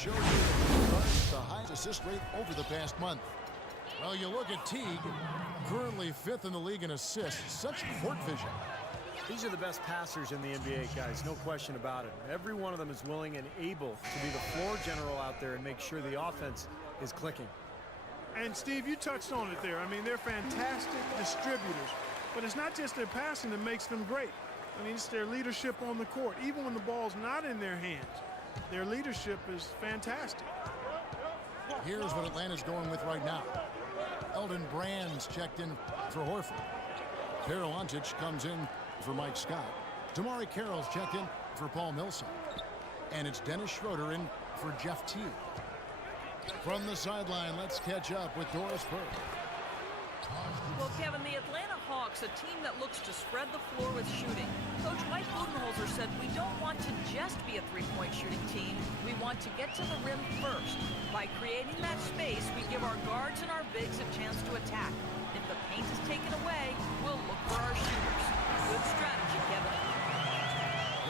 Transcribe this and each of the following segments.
show you the highest assist rate over the past month. Well, you look at Teague, currently 5th in the league in assists. Such court vision. These are the best passers in the NBA, guys, no question about it. Every one of them is willing and able to be the floor general out there and make sure the offense is clicking. And, Steve, you touched on it there. I mean, they're fantastic distributors. But it's not just their passing that makes them great. I mean, it's their leadership on the court. Even when the ball's not in their hands, their leadership is fantastic. Here's what Atlanta's going with right now. Elton Brand's checked in for Horford. Carol Antic comes in for Mike Scott. Damari Carroll's checked in for Paul Millsap. And it's Dennis Schroeder in for Jeff Teague. From the sideline, let's catch up with Doris Burke. Well, Kevin, the Atlanta Hawks, a team that looks to spread the floor with shooting. Coach Mike Budenholzer said we don't want to just be a three-point shooting team. We want to get to the rim first. By creating that space, we give our guards and our bigs a chance to attack. If the paint is taken away, we'll look for our shooters. Good strategy, Kevin.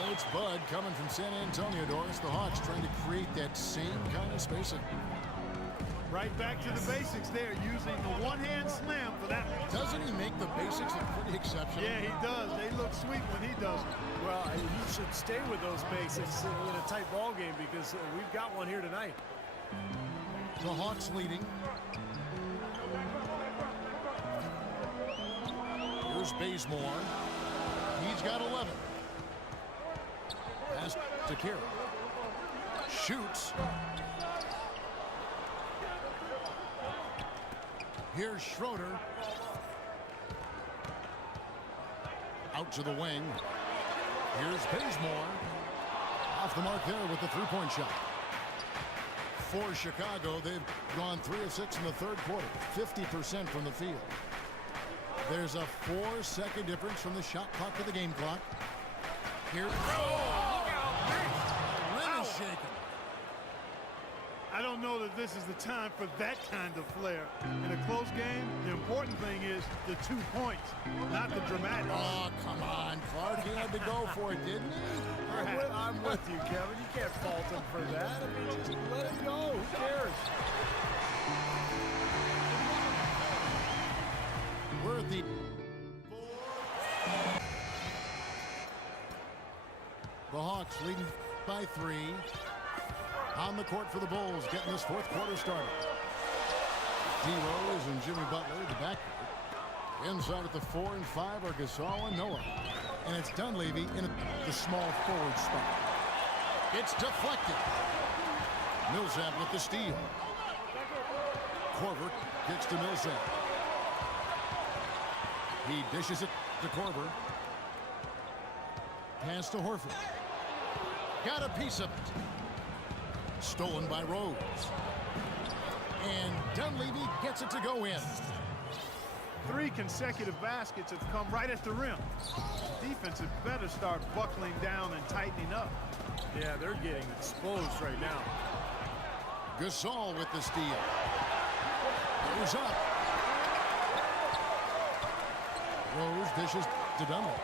Coach Bud coming from San Antonio, Doris. The Hawks trying to create that same kind of spacing. Right back to the basics there, using the one-hand slam for that one. Doesn't he make the basics look pretty exceptional? Yeah, he does. They look sweet when he does it. Well, he should stay with those basics in a tight ball game because we've got one here tonight. The Hawks leading. Here's Bazemore. He's got 11. Pass to Carroll. Shoots. Here's Schroeder. Out to the wing. Here's Bazemore. Off the mark there with the three-point shot. For Chicago, they've gone 3 of 6 in the third quarter. 50% from the field. There's a 4-second difference from the shot clock to the game clock. Here. Oh, look out. Rim is shaking. I don't know that this is the time for that kind of flair. In a close game, the important thing is the 2 points, not the dramatics. Oh, come on, Clark. He had to go for it, didn't he? I'm with you, Kevin. You can't fault him for that. I mean, just let it go. Who cares? We're at the Hawks leading by 3. On the court for the Bulls, getting this fourth quarter started. D. Rose and Jimmy Butler, the backcourt. Inside at the 4 and 5 are Gasol and Noah. And it's Dunleavy in the small forward spot. It's deflected. Millsap with the steal. Korver kicks to Millsap. He dishes it to Korver. Pass to Horford. Got a piece of it. Stolen by Rose. And Dunleavy gets it to go in. 3 consecutive baskets have come right at the rim. Defense had better start buckling down and tightening up. Yeah, they're getting exposed right now. Gasol with the steal. Goes up. Rose dishes to Dunleavy.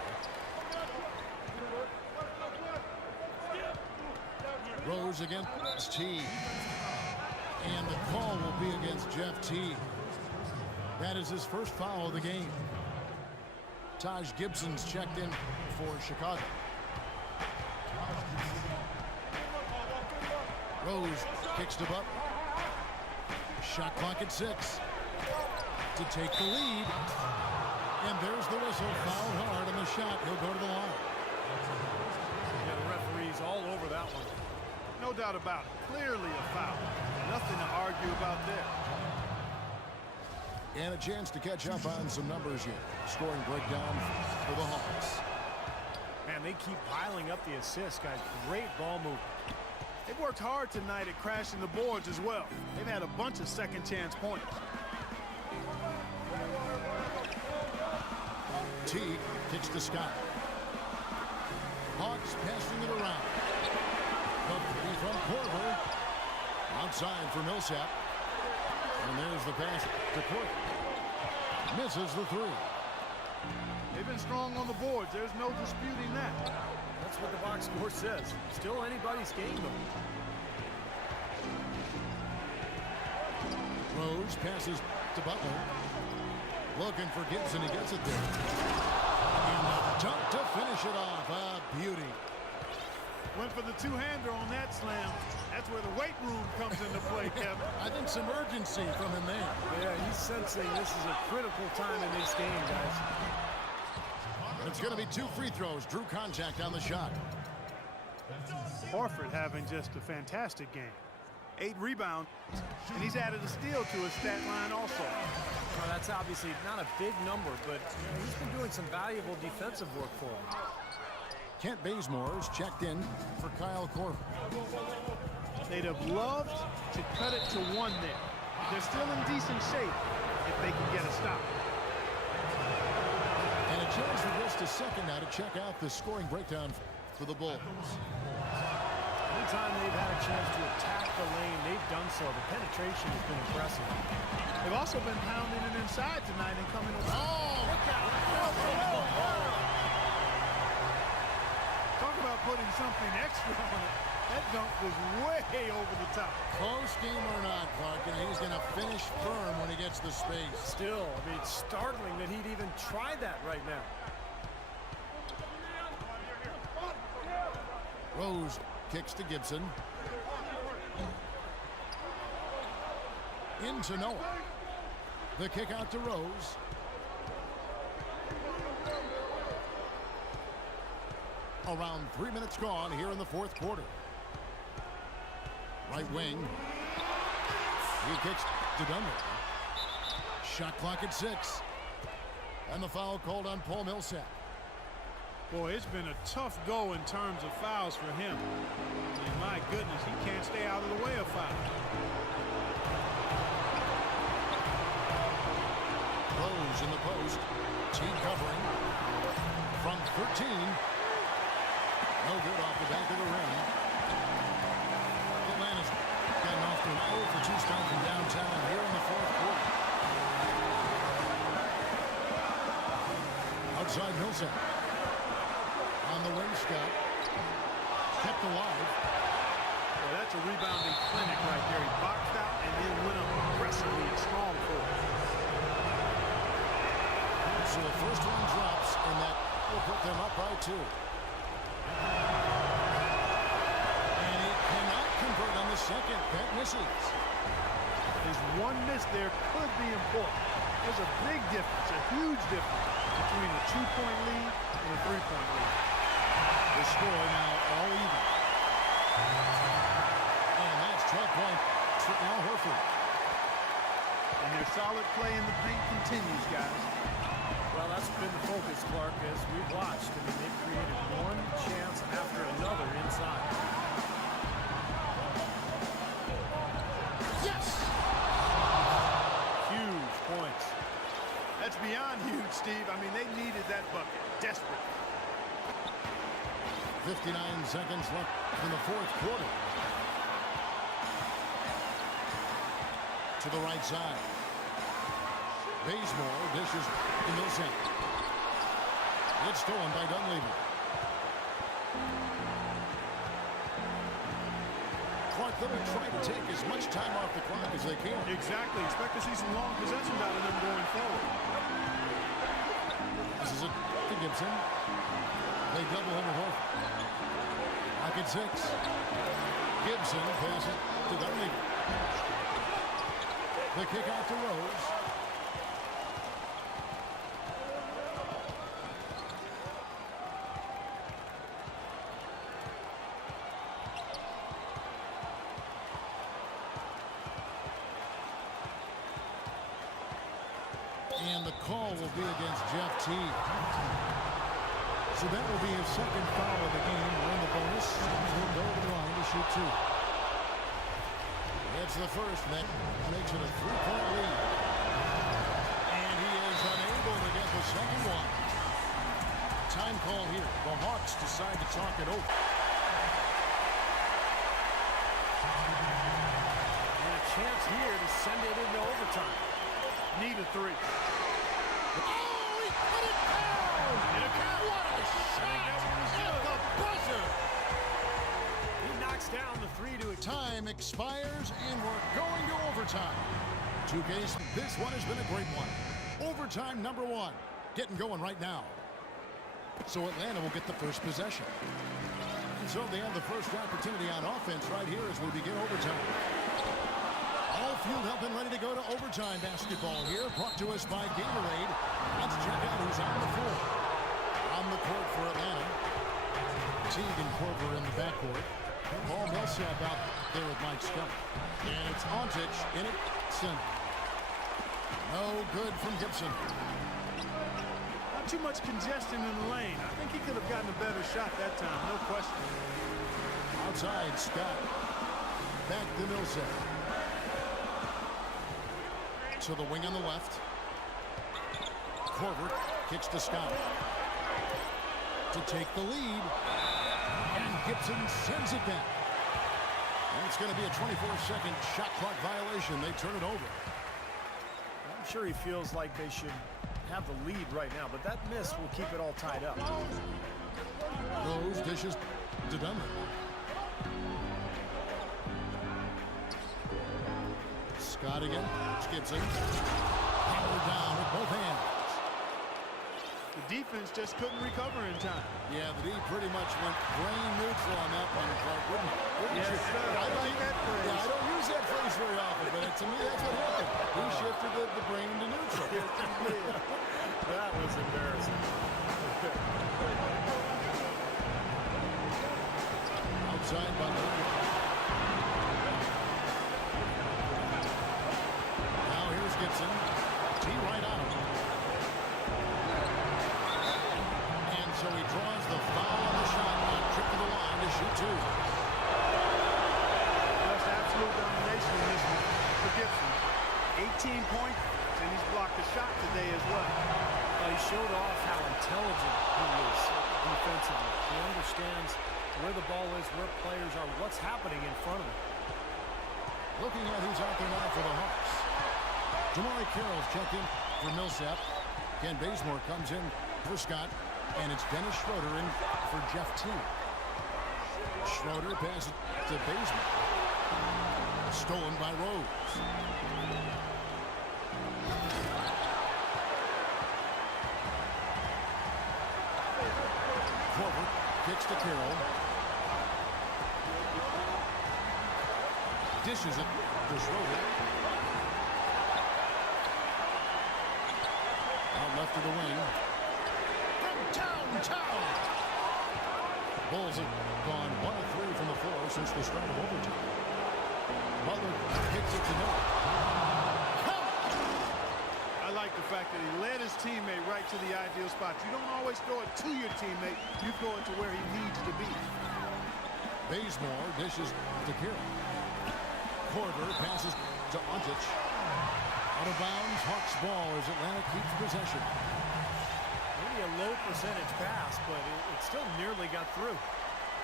Rose against Teague. And the call will be against Jeff Teague. That is his first foul of the game. Taj Gibson's checked in for Chicago. Rose kicks to Butler. Shot clock at 6. To take the lead. And there's the whistle. Fouled hard on the shot. He'll go to the line. Yeah, the referee's all over that one. No doubt about it. Clearly a foul. Nothing to argue about there. And a chance to catch up on some numbers here. Scoring breakdown for the Hawks. Man, they keep piling up the assists, guys. Great ball movement. They've worked hard tonight at crashing the boards as well. They've had a bunch of second chance points. Teague kicks to Scott. Hawks passing it around. The three from Korver. Outside for Millsap. And there's the pass to Korver. Misses the 3. They've been strong on the boards. There's no disputing that. That's what the box score says. Still anybody's game, though. Rose passes to Butler. Looking for Gibson. He gets it there. And a dunk to finish it off. A beauty. Went for the two-hander on that slam. That's where the weight room comes into play, Kevin. I think some urgency from him there. Yeah, he's sensing this is a critical time in this game, guys. It's going to be 2 free throws. Drew contact on the shot. Horford having just a fantastic game. 8 rebounds, and he's added a steal to his stat line also. Well, that's obviously not a big number, but he's been doing some valuable defensive work for him. Kent Bazemore's checked in for Kyle Korver. They'd have loved to cut it to 1 there. They're still in decent shape if they can get a stop. And a chance for just a second now to check out the scoring breakdown for the Bulls. Anytime they've had a chance to attack the lane, they've done so. The penetration has been impressive. They've also been pounding it inside tonight and coming away. Oh, look out. Talk about putting something extra on it. That dunk was way over the top. Close game or not, Clark, and he's going to finish firm when he gets the space. Still, I mean, it's startling that he'd even try that right now. Rose kicks to Gibson. Into Noah. The kick out to Rose. Around 3 minutes gone here in the 4th quarter. Right wing. He kicks to Dunlap. Shot clock at 6. And the foul called on Paul Millsap. Boy, it's been a tough go in terms of fouls for him. And my goodness, he can't stay out of the way of fouls. Rose in the post. Team covering. From 13. No good off the back of the rim. Atlanta's gotten off to an 0 for 2 start from downtown here in the 4th quarter. Outside Millsap. On the wing, Scott. Kept alive. Well, that's a rebounding clinic right there. He boxed out and then went up aggressively and strong for it. So the first one drops, and that will put them up by 2. And he cannot convert on the second. That misses. His one miss there could be important. There's a big difference, a huge difference between a 2-point lead and a 3-point lead. The score now all even. And that's 12 points for Al Horford. And their solid play in the paint continues, guys. Well, that's been the focus, Clark, as we've watched. I mean, they've created one chance after another inside. Yes! Huge points. That's beyond huge, Steve. I mean, they needed that bucket desperately. 59 seconds left in the 4th quarter. To the right side. Bazemore dishes to Millsap. It's stolen by Dunleavy. Clark, they're going to try to take as much time off the clock as they can. Exactly. Expect to see some long possessions out of them going forward. This is it to Gibson. They double him with Horford. Clock at 6. Gibson passes to Dunleavy. The kick out to Rose. And the call will be against Jeff Teague. So that will be his second foul of the game. We're in the bonus. He'll go to the line to shoot 2. That's the first. That makes it a 3-point lead. And he is unable to get the second one. Time call here. The Hawks decide to talk it over. And a chance here to send it into overtime. Need a 3. Oh, he put it down! And a count. What a shot! At the buzzer! He knocks down the 3 to a Time expires, and we're going to overtime. 2Ks, this one has been a great one. Overtime number 1. Getting going right now. So Atlanta will get the first possession. And so they have the first opportunity on offense right here as we begin overtime. All fueled up and ready to go to overtime basketball here. Brought to us by Gatorade. Let's check out who's on the floor. On the court for Atlanta. Teague and Korver in the backcourt. Paul Millsap out there with Mike Scott. And it's Ontic in it. Center. No good from Gibson. Not too much congestion in the lane. I think he could have gotten a better shot that time, no question. Outside, Scott. Back to Millsap. To the wing on the left. Korver kicks to Scott. To take the lead. And Gibson sends it back. And it's going to be a 24-second shot clock violation. They turn it over. I'm sure he feels like they should have the lead right now, but that miss will keep it all tied up. Those dishes to Dunlap. Scott again. Gibson. Powered down with both hands. The defense just couldn't recover in time. Yeah, the D pretty much went brain neutral on that one, Clark. Wouldn't Yes, you? sir. I like that phrase. Yeah, I don't use that phrase very often, but to me, that's what happened. He shifted the brain into neutral. That was embarrassing. Outside Butler. Now here's Gibson. T right on him. And so he draws the foul on the shot clock. Trip to the line to shoot 2. Just absolute domination in this one for Gibson. 18 points, and he's blocked a shot today as well. He showed off how intelligent he is defensively. He understands where the ball is, where players are, what's happening in front of him. Looking at who's out there now for the Hawks. Jamari Carroll's checked in for Millsap. Ken Bazemore comes in for Scott. And it's Dennis Schroeder in for Jeff T. Schroeder passes to Bazemore. Stolen by Rose. Korver kicks to Carroll. Dishes it to Schroeder. Out left of the wing. From downtown. Bulls have gone 1 of 3 from the floor since the start of overtime. Butler kicks it to Miller. I like the fact that he led his teammate right to the ideal spot. You don't always throw it to your teammate. You throw it to where he needs to be. Bazemore dishes to Carroll. Korver passes to Ontic. Out of bounds, Hawks ball as Atlanta keeps possession. Maybe a low percentage pass, but it still nearly got through.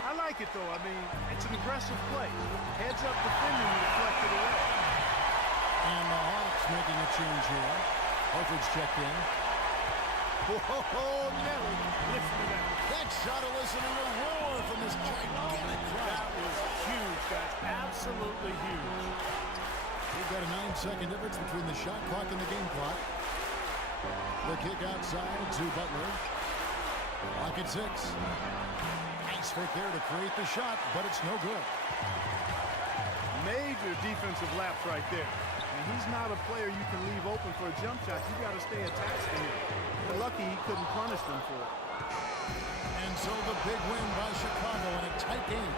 I like it, though. I mean, it's an aggressive play. Heads up defending and deflected away. And the Hawks making a change here. Horford's checked in. Whoa, Nelly. Listen to that. That shot eliciting a roar from this gigantic crowd. That was huge. That's absolutely huge. We've got a 9-second difference between the shot clock and the game clock. The kick outside to Butler. Clock at 6. Nice fake there to create the shot, but it's no good. Major defensive lapse right there. And he's not a player you can leave open for a jump shot. You got to stay attached to him. We're lucky he couldn't punish them for it. And so the big win by Chicago in a tight game.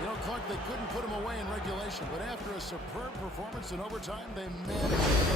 You know, Clark, they couldn't put him away in regulation, but after a superb performance in overtime, they managed